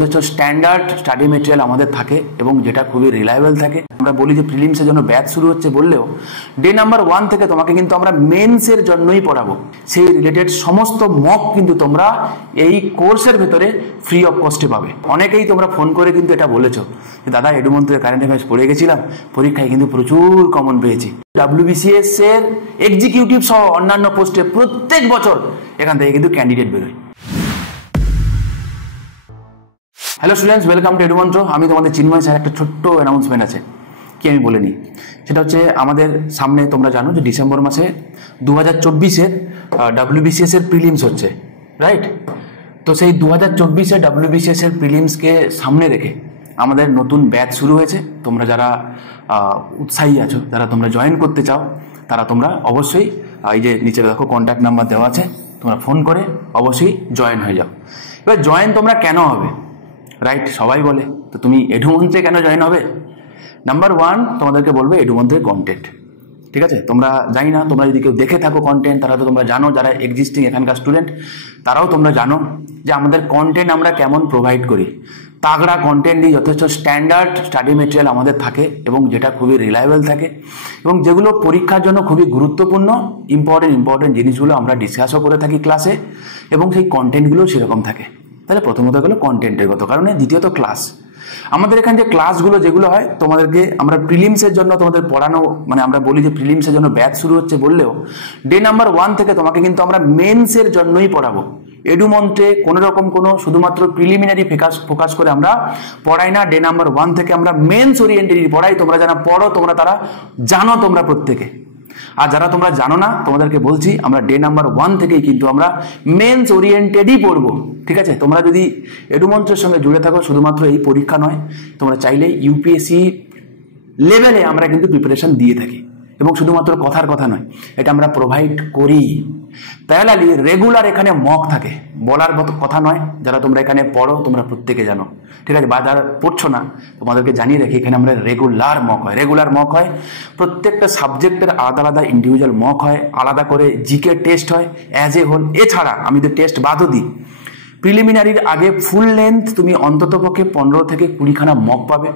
যথেষ্ট standard study material আমাদের থাকে এবং যেটা খুবই রিলায়েবল থাকে। আমরা বলি যে প্রিলিমসের জন্য ব্যাচ শুরু হচ্ছে বললেও ডে নাম্বার 1 থেকে তোমাকে কিন্তু আমরা মেন্সের জন্যই পড়াবো। সেই রিলেটেড সমস্ত মক কিন্তু তোমরা এই কোর্সের ভেতরে ফ্রি অফ কস্টে পাবে। অনেকেই তোমরা ফোন করে কিন্তু এটা বলেছো যে দাদা এডুমন্ত্রের কারেন্ট অ্যাফেয়ার্স পড়ে গেছিলাম, পরীক্ষায় কিন্তু প্রচুর কমন পেয়েছি। WBCS এর এক্সিকিউটিভ সহ অন্যান্য পোস্টে প্রত্যেক বছর এখান থেকে কিন্তু ক্যান্ডিডেট বেরোয়। Hello students, welcome to Edumantra. আমি তোমাদের চিন্ময় স্যার। একটা ছোট্ট অ্যানাউন্সমেন্ট আছে, কি আমি বলে নিই। সেটা হচ্ছে আমাদের সামনে তোমরা জানো যে ডিসেম্বর মাসে 2024-এর WBCS এর প্রিলিমস হচ্ছে, রাইট? তো সেই 2024-এর WBCS এর প্রিলিমসকে সামনে রেখে আমাদের নতুন ব্যাচ শুরু হয়েছে। তোমরা যারা উৎসাহী আছো, যারা তোমরা জয়েন করতে চাও, তারা তোমরা অবশ্যই এই যে নিচে দেখো কন্ট্যাক্ট নাম্বার দেওয়া আছে, তোমরা ফোন করে অবশ্যই জয়েন হয়ে যাও। এবার জয়েন তোমরা কেন হবে, রাইট? সবাই বলে তো তুমি এডুমন্ত্রে কেন জয়েন হবে? নাম্বার 1, তোমাদেরকে বলবে এডুমন্ত্রের কন্টেন্ট, ঠিক আছে? তোমরা জানি না, তোমরা যদি কেউ দেখে থাকো কন্টেন্ট, তারা তো তোমরা জানো, যারা এক্সিস্টিং এখানকার স্টুডেন্ট তারাও তোমরা জানো যে আমাদের কন্টেন্ট আমরা কেমন প্রোভাইড করি। তাগড়া কন্টেন্টই যথেষ্ট স্ট্যান্ডার্ড স্টাডি মেটেরিয়াল আমাদের থাকে এবং যেটা খুবই রিলায়েবল থাকে এবং যেগুলো পরীক্ষার জন্য খুবই গুরুত্বপূর্ণ ইম্পর্টেন্ট জিনিসগুলো আমরা ডিসকাসও করে থাকি ক্লাসে এবং সেই কন্টেন্টগুলো সেরকম থাকে। তাহলে প্রথমত গেলো কন্টেন্টের গত কারণে। দ্বিতীয়ত ক্লাস। আমাদের এখানে যে ক্লাসগুলো যেগুলো হয় তোমাদেরকে আমরা প্রিলিমসের জন্য তোমাদের পড়ানো, মানে আমরা বলি যে প্রিলিমসের জন্য ব্যাচ শুরু হচ্ছে বললেও ডে নাম্বার 1 থেকে তোমাকে কিন্তু আমরা মেন্সের জন্যই পড়াবো। এডুমন্ত্রে কোনো রকম কোনো শুধুমাত্র প্রিলিমিনারি ফোকাস করে আমরা পড়াই না। ডে নাম্বার 1 থেকে আমরা মেন্স ওরিয়েন্টেড পড়াই। তোমরা যারা পড়ো তোমরা তারা জানো তোমরা প্রত্যেকে, আর যারা তোমরা জানো না তোমাদেরকে বলছি আমরা ডে নাম্বার 1 থেকেই কিন্তু আমরা মেন্স ওরিয়েন্টেডই পড়বো, ঠিক আছে? তোমরা যদি এডুমন্ত্রের সঙ্গে জুড়ে থাকো, শুধুমাত্র এই পরীক্ষা নয়, তোমরা চাইলে ইউপিএসসি লেভেলে আমরা কিন্তু প্রিপারেশন দিয়ে থাকি এবং শুধুমাত্র কথার কথা নয়, এটা আমরা প্রোভাইড করি। প্যারালালি রেগুলার এখানে মক থাকে, বলার কথা নয়। যারা তোমরা এখানে পড়ো তোমরা প্রত্যেকে জানো, ঠিক আছে? বা যারা পড়ছো না তোমাদেরকে জানিয়ে রাখি, এখানে আমরা রেগুলার মক হয়। প্রত্যেকটা সাবজেক্টের আলাদা আলাদা ইন্ডিভিজুয়াল মক হয়, আলাদা করে জিকে টেস্ট হয় অ্যাজ এ হোল। এছাড়া আমি তো টেস্ট বাদও দিই। প্রিলিমিনারির আগে ফুল লেন্থ তুমি অন্ততপক্ষে 15 থেকে 20 খানা মক পাবে।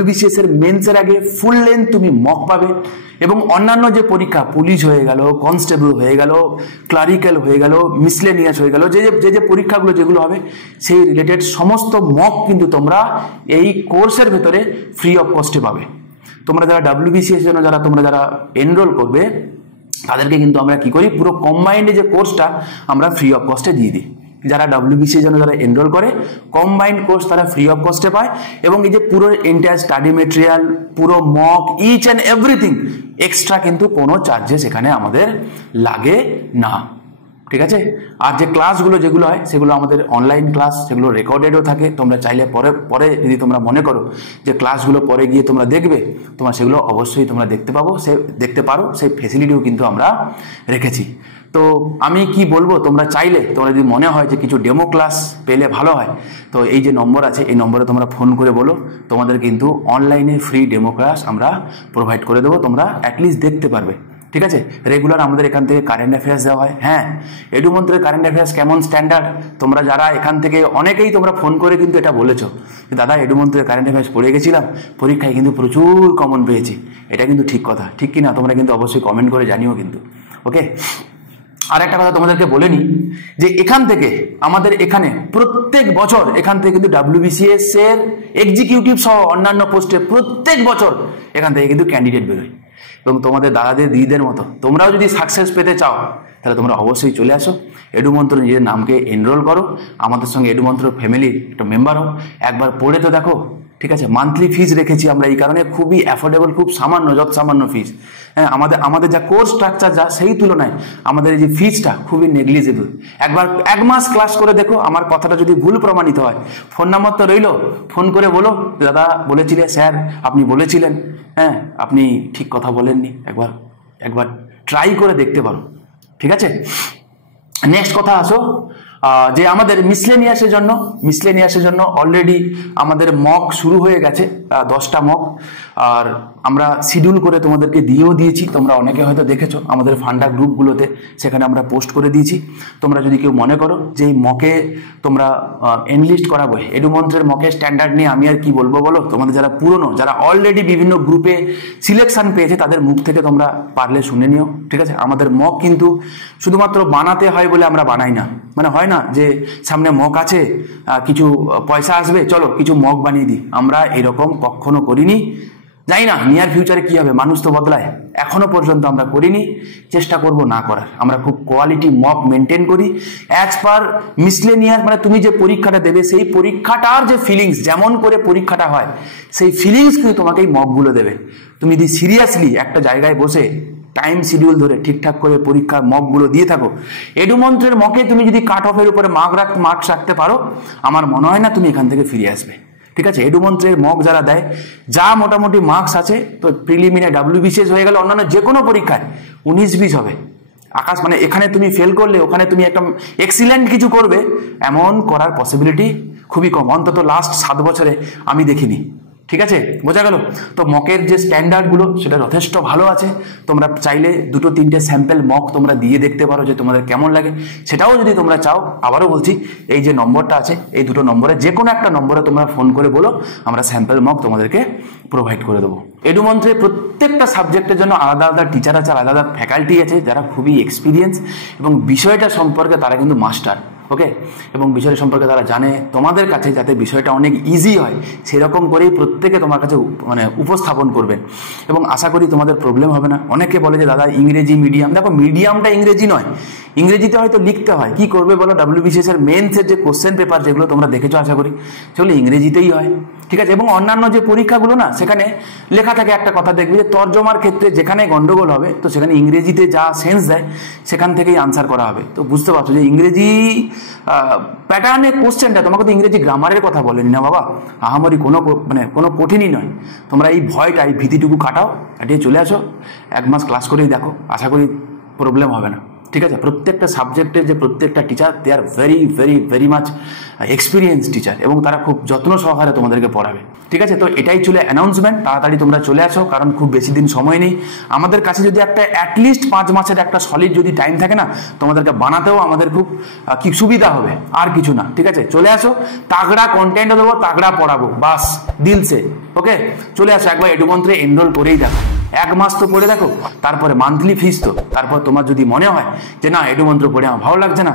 WBCS এর মেন্সের আগে ফুল লেন্থ তুমি মক পাবে এবং অন্যান্য যে পরীক্ষা, পুলিশ হয়ে গেল, কনস্টেবল হয়ে গেল, ক্লারিক্যাল হয়ে গেল, মিসলেনিয়াস হয়ে গেল, যে পরীক্ষাগুলো যেগুলো হবে সেই রিলেটেড সমস্ত মক কিন্তু তোমরা এই কোর্সের ভেতরে ফ্রি অফ কস্টে পাবে। তোমরা যারা WBCS জন্য তোমরা যারা এনরোল করবে তাদেরকে কিন্তু আমরা কি করি, পুরো কম্বাইন্ডে যে কোর্সটা আমরা ফ্রি অফ কস্টে দিয়ে দিই। যারা WBCS জন্য যারা এনরোল করে কম্বাইন্ড কোর্স তারা ফ্রি অফ কস্টে পায় এবং এই যে পুরো এন্টায়ার স্টাডি মেটেরিয়াল, পুরো mock, each and everything extra কিন্তু কোনো চার্জেস এখানে আমাদের লাগে না, ঠিক আছে? আর যে ক্লাসগুলো যেগুলো হয় সেগুলো আমাদের অনলাইন ক্লাস, সেগুলো রেকর্ডেডও থাকে। তোমরা চাইলে পরে যদি তোমরা মনে করো যে ক্লাসগুলো পরে গিয়ে তোমরা দেখবে, তোমরা সেগুলো অবশ্যই তোমরা দেখতে পারো। সেই ফেসিলিটিও কিন্তু আমরা রেখেছি। তো আমি কি বলবো, তোমরা চাইলে, তোমরা যদি মনে হয় যে কিছু ডেমো ক্লাস পেলে ভালো হয়, তো এই যে নম্বর আছে এই নম্বরে তোমরা ফোন করে বলো, তোমাদের কিন্তু অনলাইনে ফ্রি ডেমো ক্লাস আমরা প্রোভাইড করে দেবো। তোমরা অ্যাটলিস্ট দেখতে পারবে, ঠিক আছে? রেগুলার আমাদের এখান থেকে কারেন্ট অ্যাফেয়ার্স দেওয়া হয়। হ্যাঁ, এডুমন্ত্রের কারেন্ট অ্যাফেয়ার্স কেমন স্ট্যান্ডার্ড, তোমরা যারা এখান থেকে অনেকেই তোমরা ফোন করে কিন্তু এটা বলেছো যে দাদা এডুমন্ত্রের কারেন্ট অ্যাফেয়ার্স পড়ে গেছিলাম, পরীক্ষায় কিন্তু প্রচুর কমন পেয়েছি। এটা কিন্তু ঠিক কথা, ঠিক কিনা? তোমরা কিন্তু অবশ্যই কমেন্ট করে জানিও কিন্তু, ওকে? আর একটা কথা তোমাদেরকে বলে নিই যে এখান থেকে আমাদের এখানে প্রত্যেক বছর এখান থেকে কিন্তু WBCS এর এক্সিকিউটিভ সহ অন্যান্য পোস্টে প্রত্যেক বছর এখান থেকে কিন্তু ক্যান্ডিডেট বেরোয় এবং তোমাদের দাদাদের দিদিদের মতো তোমরাও যদি সাকসেস পেতে চাও তাহলে তোমরা অবশ্যই চলে আসো, এডুমন্ত্র নিজের নামকে এনরোল করো, আমাদের সঙ্গে এডুমন্ত্র ফ্যামিলির একটা মেম্বার হও, একবার পড়ে তো দেখো, ঠিক আছে? মান্থলি ফিজ রেখেছি আমরা এই কারণে, খুবই অ্যাফোর্ডেবল, খুব সামান্য ফিজ। হ্যাঁ, আমাদের যা কোর্স স্ট্রাকচার যা সেই তুলনায় আমাদের এই যে ফিজটা খুবই নেগলিজেবল। একবার 1 মাস ক্লাস করে দেখো, আমার কথাটা যদি ভুল প্রমাণিত হয় ফোন নাম্বার তো রইলো, ফোন করে বলো দাদা বলেছিলেন, স্যার আপনি বলেছিলেন, হ্যাঁ আপনি ঠিক কথা বলেননি, একবার ট্রাই করে দেখতে পারো, ঠিক আছে? নেক্সট কথা আসো, যে আমাদের মিসলেনিয়াসের জন্য অলরেডি আমাদের মক শুরু হয়ে গেছে, 10টা মক, আর আমরা শিডিউল করে তোমাদেরকে দিয়েও দিয়েছি। তোমরা অনেকে হয়তো দেখেছো আমাদের ফান্ডা গ্রুপগুলোতে, সেখানে আমরা পোস্ট করে দিয়েছি। তোমরা যদি কেউ মনে করো যে এই মকে তোমরা এনলিস্ট করাবো, এডুমন্ত্রের মকের স্ট্যান্ডার্ড নিয়ে আমি আর কি বলবো বলো? তোমাদের যারা পুরনো, যারা অলরেডি বিভিন্ন গ্রুপে সিলেকশন পেয়েছে, তাদের মুখ থেকে তোমরা পারলে শুনে নিও, ঠিক আছে? আমাদের মক কিন্তু শুধুমাত্র বানাতে হয় বলে আমরা বানাই না। মানে হয় না যে সামনে মক আছে, কিছু পয়সা আসবে, চলো কিছু মক বানিয়ে দিই, আমরা এরকম কখনো করিনি। জানি না নিয়ার ফিউচারে কি হবে, মানুষ তো বদলায়, এখনো পর্যন্ত আমরা করিনি, চেষ্টা করব না করার। আমরা খুব কোয়ালিটি মক মেনটেন করি অ্যাজ পার মিসলেনিয়াস। মানে তুমি যে পরীক্ষাটা দেবে, সেই পরীক্ষাটার যে ফিলিংস, যেমন করে পরীক্ষাটা হয় সেই ফিলিংস কিন্তু তোমাকে এই মকগুলো দেবে। তুমি যদি সিরিয়াসলি একটা জায়গায় বসে টাইম শিডিউল ধরে ঠিকঠাক করে পরীক্ষার মকগুলো দিয়ে থাকো, এডুমন্ত্রের মকে তুমি যদি কাট অফের উপরে মার্কস রাখতে পারো, আমার মনে হয় না তুমি এখান থেকে ফিরে আসবে, ঠিক আছে? এডুমন্ত্রের মক যারা দেয়, যা মোটামুটি মার্কস আছে, তো প্রিলিমিনারি WBCS হয়ে গেলে অন্যান্য যে কোনো পরীক্ষায় 19-20 হবে। আকাশ, মানে এখানে তুমি ফেল করলে ওখানে তুমি একটা এক্সিলেন্ট কিছু করবে, এমন করার পসিবিলিটি খুবই কম, অন্তত লাস্ট 7 বছরে আমি দেখিনি, ঠিক আছে? বোঝা গেল? তো মকের যে স্ট্যান্ডার্ডগুলো সেটা যথেষ্ট ভালো আছে। তোমরা চাইলে 2-3টে স্যাম্পল মক তোমরা দিয়ে দেখতে পারো যে তোমাদের কেমন লাগে। সেটাও যদি তোমরা চাও, আবারও বলছি, এই যে নম্বরটা আছে, এই 2টো নম্বরে যে কোনো একটা নম্বরে তোমরা ফোন করে বলো, আমরা স্যাম্পল মক তোমাদেরকে প্রোভাইড করে দেবো। এডুমন্ত্রে প্রত্যেকটা সাবজেক্টের জন্য আলাদা আলাদা টিচার আছে, আলাদা আলাদা ফ্যাকাল্টি আছে, যারা খুবই এক্সপিরিয়েন্স এবং বিষয়টা সম্পর্কে তারা কিন্তু মাস্টার, ওকে? এবং বিষয়টা সম্পর্কে তারা জানে, তোমাদের কাছে যাতে বিষয়টা অনেক ইজি হয় সেরকম করেই প্রত্যেকে তোমার কাছে মানে উপস্থাপন করবে, এবং আশা করি তোমাদের প্রবলেম হবে না। অনেকে বলে যে দাদা ইংরেজি মিডিয়াম, দেখো মিডিয়ামটা ইংরেজি নয়, ইংরেজিতে হয়তো লিখতে হয়, কি করবে বলো? WBCS এর মেন্সের যে কোশ্চেন পেপার যেগুলো তোমরা দেখেছো আশা করি, সেগুলো ইংরেজিতেই হয়, ঠিক আছে? এবং অন্যান্য যে পরীক্ষাগুলো না, সেখানে লেখা থাকে একটা কথা, দেখবে যে তর্জমার ক্ষেত্রে যেখানে গন্ডগোল হবে, তো সেখানে ইংরেজিতে যা সেন্স দেয় সেখান থেকেই আনসার করা হবে। তো বুঝতে পারছো যে ইংরেজি প্যাটার্নের কোশ্চেনটা, তোমাকে তো ইংরেজি গ্রামারের কথা বলেনি না বাবা, আহামরি কোনো কঠিনই নয়। তোমরা এই ভয়টা, এই ভীতিটুকু কাটিয়ে চলে আসো, 1 মাস ক্লাস করেই দেখো, আশা করি প্রবলেম হবে না, ঠিক আছে? প্রত্যেকটা সাবজেক্টের যে প্রত্যেকটা teacher, they are very very very much experience teacher, এবং তারা খুব যত্ন সহকারে তোমাদেরকে পড়াবে, ঠিক আছে? তো এটাই ছিল অ্যানাউন্সমেন্ট। তাড়াতাড়ি তোমরা চলে আসো, কারণ খুব বেশি দিন সময় নেই আমাদের কাছে। যদি একটা অ্যাটলিস্ট 5 মাসের একটা সলিড যদি টাইম থাকে না, তোমাদেরকে বানাতেও আমাদের খুব কি সুবিধা হবে, আর কিছু না, ঠিক আছে? চলে আসো, তাগড়া কন্টেন্টও দেবো, তাগড়া পড়াবো, বাস দিলসে, ওকে? চলে আসো, একবার এডুমন্ত্রে এনরোল করেই দেখো, 1 মাস তো পড়ে দেখো, তারপরে মান্থলি ফিস। তো তারপর তোমার যদি মনে হয় যে না এডুমন্ত্র পড়ে আমার ভালো লাগছে না,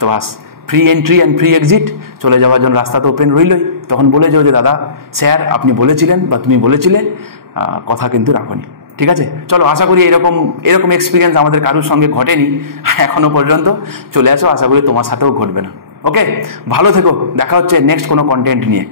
তো bus free entry and free exit, চলে যাওয়ার জন্য রাস্তা তো ওপেন রইলই। তখন বলে যাও যে দাদা স্যার আপনি বলেছিলেন বা তুমি বলেছিলে, কথা কিন্তু রাখোনি, ঠিক আছে? চলো, আশা করি এরকম এক্সপিরিয়েন্স আমাদের কারোর সঙ্গে ঘটেনি এখনো পর্যন্ত। চলে আসো, আশা করি তোমার সাথেও ঘটবে না, ওকে? ভালো থেকো, দেখা হচ্ছে নেক্সট কোনো কন্টেন্ট নিয়ে।